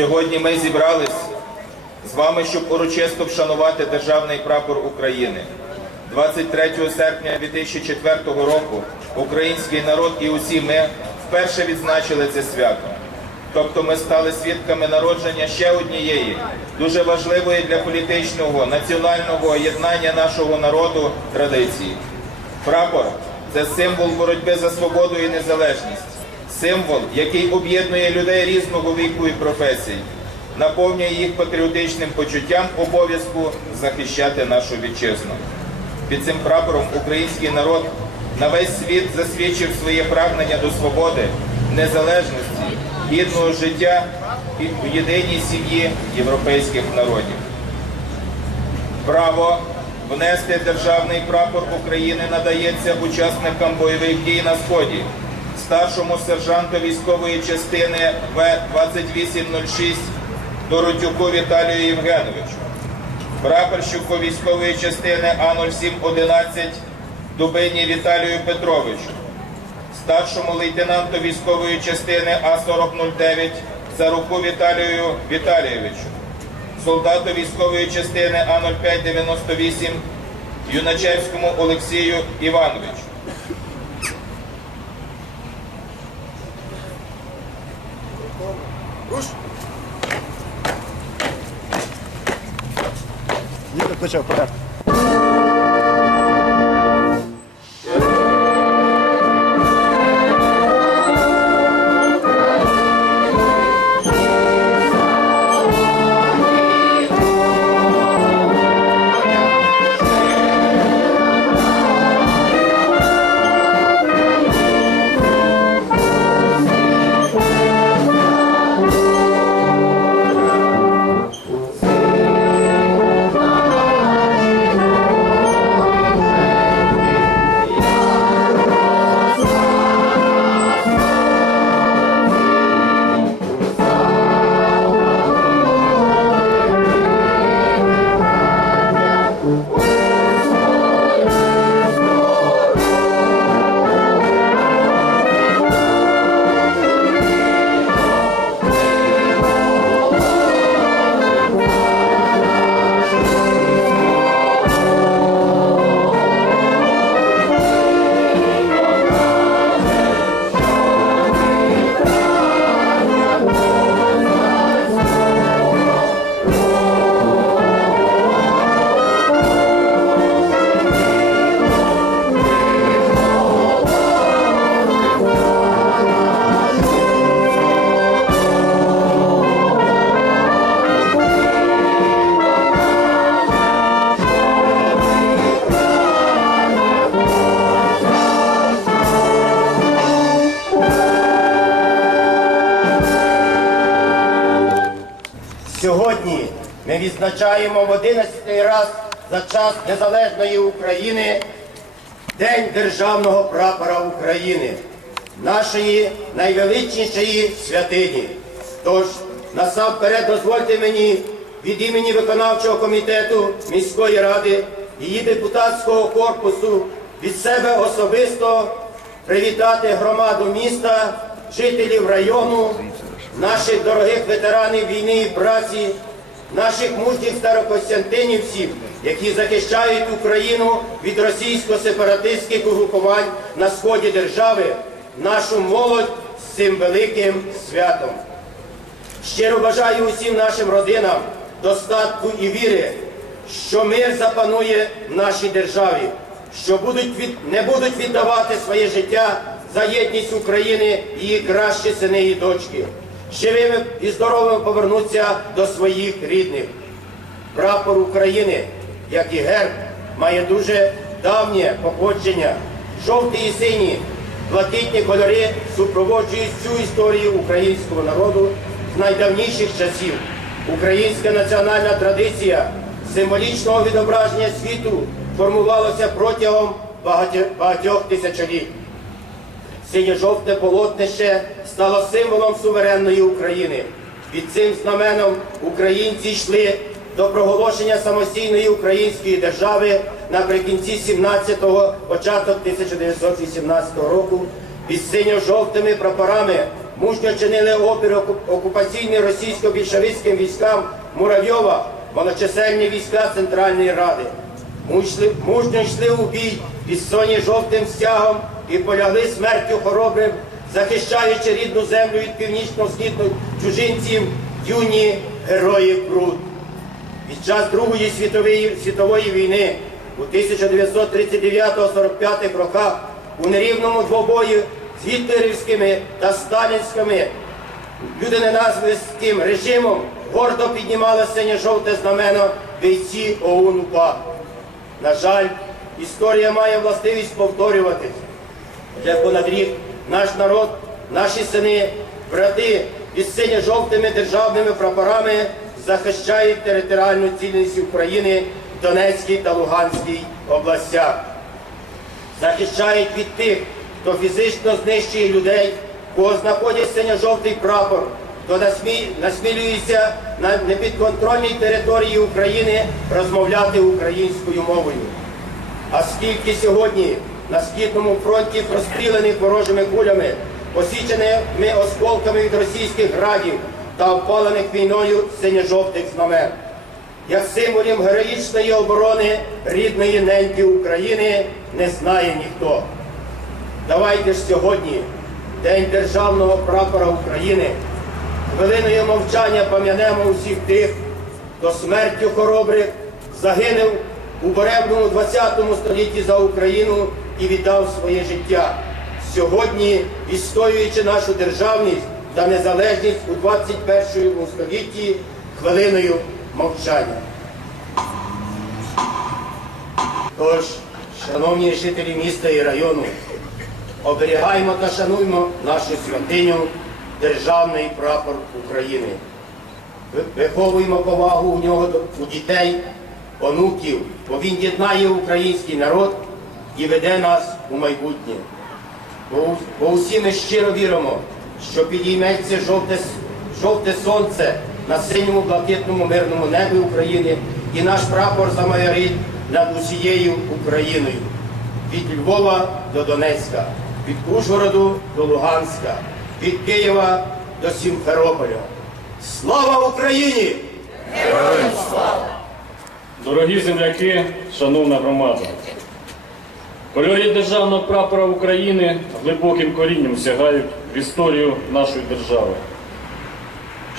Сьогодні ми зібрались з вами, щоб урочисто вшанувати державний прапор України. 23 серпня 2004 року український народ і усі ми вперше відзначили це свято. Тобто ми стали свідками народження ще однієї дуже важливої для політичного національного єднання нашого народу традиції. Прапор це символ боротьби за свободу і незалежність, символ, який об'єднує людей різного віку і професій, наповнює їх патріотичним почуттям обов'язку захищати нашу вітчизну. Під цим прапором український народ на весь світ засвідчив своє прагнення до свободи, незалежності, гідного життя і в єдиній сім'ї європейських народів. Право внести державний прапор України надається учасникам бойових дій на сході, старшому сержанту військової частини В-2806 Доротюку Віталію Євгеновичу, прапорщику військової частини А-0711 Дубині Віталію Петровичу, старшому лейтенанту військової частини А-4009 Царуку Віталію Віталійовичу, солдату військової частини А-0598 Юначевському Олексію Івановичу. Їде плече ми відзначаємо в 11 раз за час незалежної України День Державного прапора України, нашої найвеличнішої святині. Тож, насамперед дозвольте мені від імені виконавчого комітету міської ради, її депутатського корпусу, від себе особисто привітати громаду міста, жителів району, наших дорогих ветеранів війни і праці, наших мужніх старокостянтинівців, які захищають Україну від російсько-сепаратистських угрупувань на сході держави, нашу молодь з цим великим святом. Щиро бажаю усім нашим родинам достатку і віри, що мир запанує в нашій державі, що будуть від... не будуть віддавати своє життя за єдність України її кращі сини і дочки. Живими і здоровими повернуться до своїх рідних. Прапор України, як і герб, має дуже давнє походження. Жовті і сині, блакитні кольори супроводжують всю історію українського народу з найдавніших часів. Українська національна традиція символічного відображення світу формувалася протягом багатьох, багатьох тисячоліть. Синьо-жовте полотнище стало символом суверенної України. Під цим знаменом українці йшли до проголошення самостійної української держави наприкінці 17-го, початок 1918 року. Під синьо-жовтими прапорами мужньо чинили опір окупаційним російсько-більшовицьким військам Муравйова, малочисельні війська Центральної Ради. Мужньо йшли у бій із соні жовтим стягом і полягли смертю хоробрим, захищаючи рідну землю від північно-східних чужинців, юні герої Прут. Під час Другої світової, світової війни у 1939-45 роках у нерівному двобої з гітлерівськими та сталінськими людиненазвистським режимом гордо піднімали синє-жовте знамено бійці ОУН УПА. На жаль, історія має властивість повторюватись. Вже понад наш народ, наші сини, брати із синьо-жовтими державними прапорами захищають територіальну цілісність України в Донецькій та Луганській областях. Захищають від тих, хто фізично знищує людей, кого знаходять синьо-жовтий прапор, хто насмі... насмілюється на непідконтрольній території України розмовляти українською мовою. А скільки сьогодні на східному фронті розстріляних ворожими кулями, посіченими осколками від російських градів та опалених війною синьо-жовтих знамен. Як символів героїчної оборони рідної неньки України не знає ніхто. Давайте ж сьогодні, День Державного прапора України, хвилиною мовчання пам'янемо усіх тих, хто смертю хоробрих загинув у буремному 20 столітті за Україну і віддав своє життя. Сьогодні, відстоюючи нашу державність та незалежність у 21 столітті, хвилиною мовчання. Тож, шановні жителі міста і району, оберігаємо та шануймо нашу святиню, державний прапор України. Виховуємо повагу у нього у дітей, онуків, бо він єднає український народ і веде нас у майбутнє. Бо, бо усі ми щиро віримо, що підійметься жовте, жовте сонце на синьому блакитному мирному небі України, і наш прапор замайорить над усією Україною. Від Львова до Донецька, від Ужгороду до Луганська, від Києва до Сімферополя. Слава Україні! Героям слава! Дорогі земляки, шановна громада, кольорі державного прапора України глибоким корінням сягають в історію нашої держави.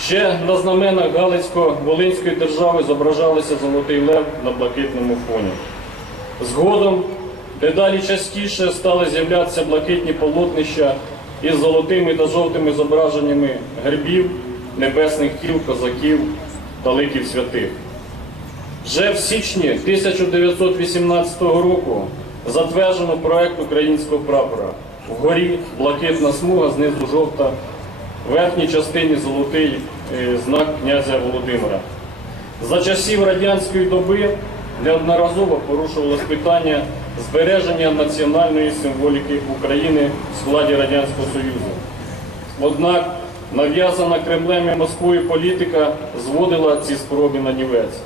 Ще на знаменах Галицько-Волинської держави зображалися золотий лев на блакитному фоні. Згодом дедалі частіше стали з'являтися блакитні полотнища із золотими та жовтими зображеннями гербів, небесних тіл, козаків та ликів святих. Вже в січні 1918 року затверджено проект українського прапора. Вгорі блакитна смуга, знизу жовта, в верхній частині золотий е, знак князя Володимира. За часів радянської доби неодноразово порушувалось питання збереження національної символіки України в складі Радянського Союзу. Однак нав'язана Кремлем і Москвою політика зводила ці спроби на нівець.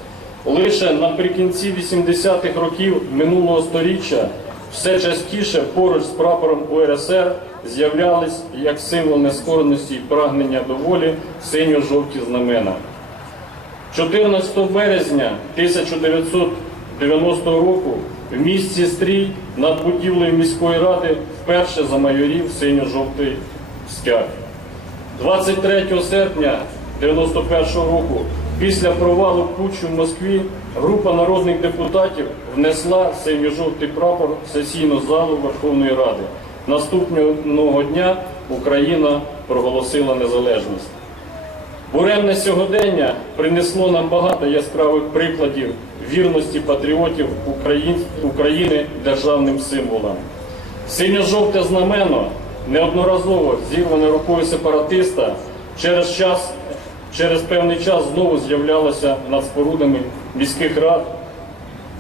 Лише наприкінці 80-х років минулого століття все частіше поруч з прапором УРСР з'являлись як символ нескореності і прагнення до волі синьо-жовті знамена. 14 березня 1990 року в місті Стрій над будівлею міської ради вперше замайорів синьо-жовтий стяг. 23 серпня 1991 року, після провалу путчу в Москві, група народних депутатів внесла синьо-жовтий прапор в сесійну залу Верховної Ради. Наступного дня Україна проголосила незалежність. Буремне сьогодення принесло нам багато яскравих прикладів вірності патріотів України державним символам. Синьо-жовте знамено неодноразово зірване рукою сепаратиста через час, через певний час знову з'являлося над спорудами міських рад,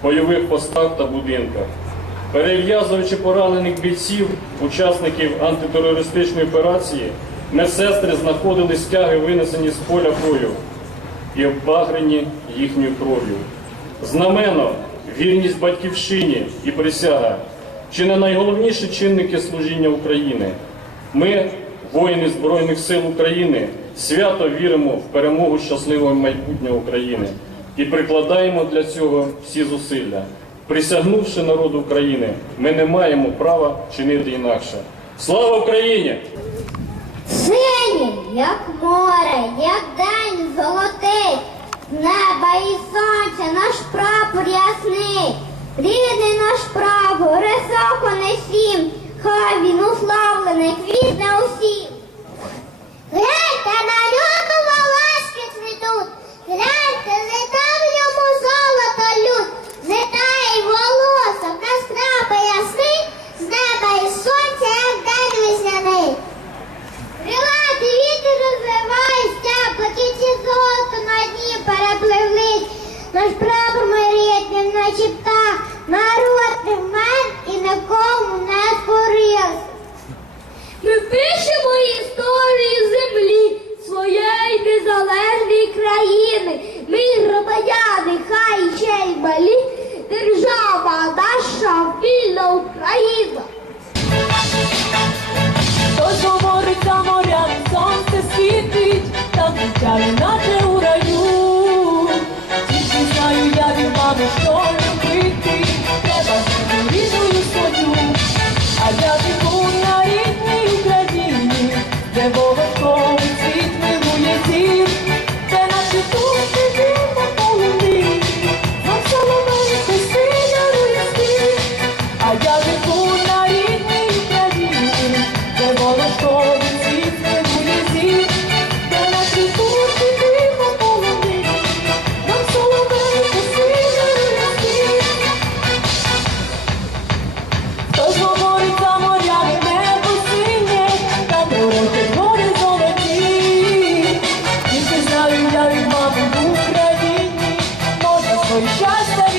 бойових постах та будинках. Перев'язуючи поранених бійців, учасників антитерористичної операції, медсестри знаходили стяги, винесені з поля бою і оббагрені їхньою кров'ю. Знамено, вірність батьківщині і присяга чи не найголовніші чинники служіння України. Ми воїни Збройних сил України, свято віримо в перемогу щасливого майбутнього України і прикладаємо для цього всі зусилля. Присягнувши народу України, ми не маємо права чинити інакше. Слава Україні! Синім, як море, як день золотий, неба і сонця наш прапор ясний, рідний наш прапор, високо несім, хай він уславлений, квітне усім. та на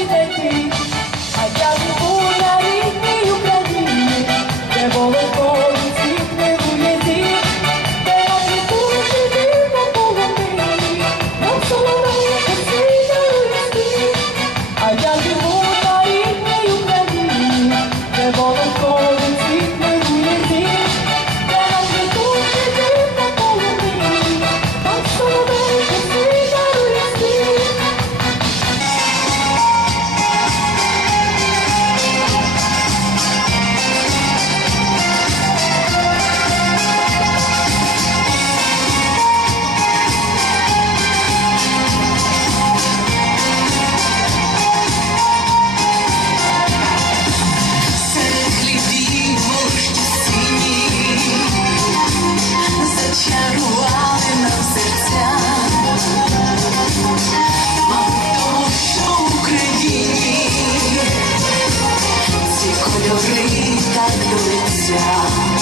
de ti. Yeah.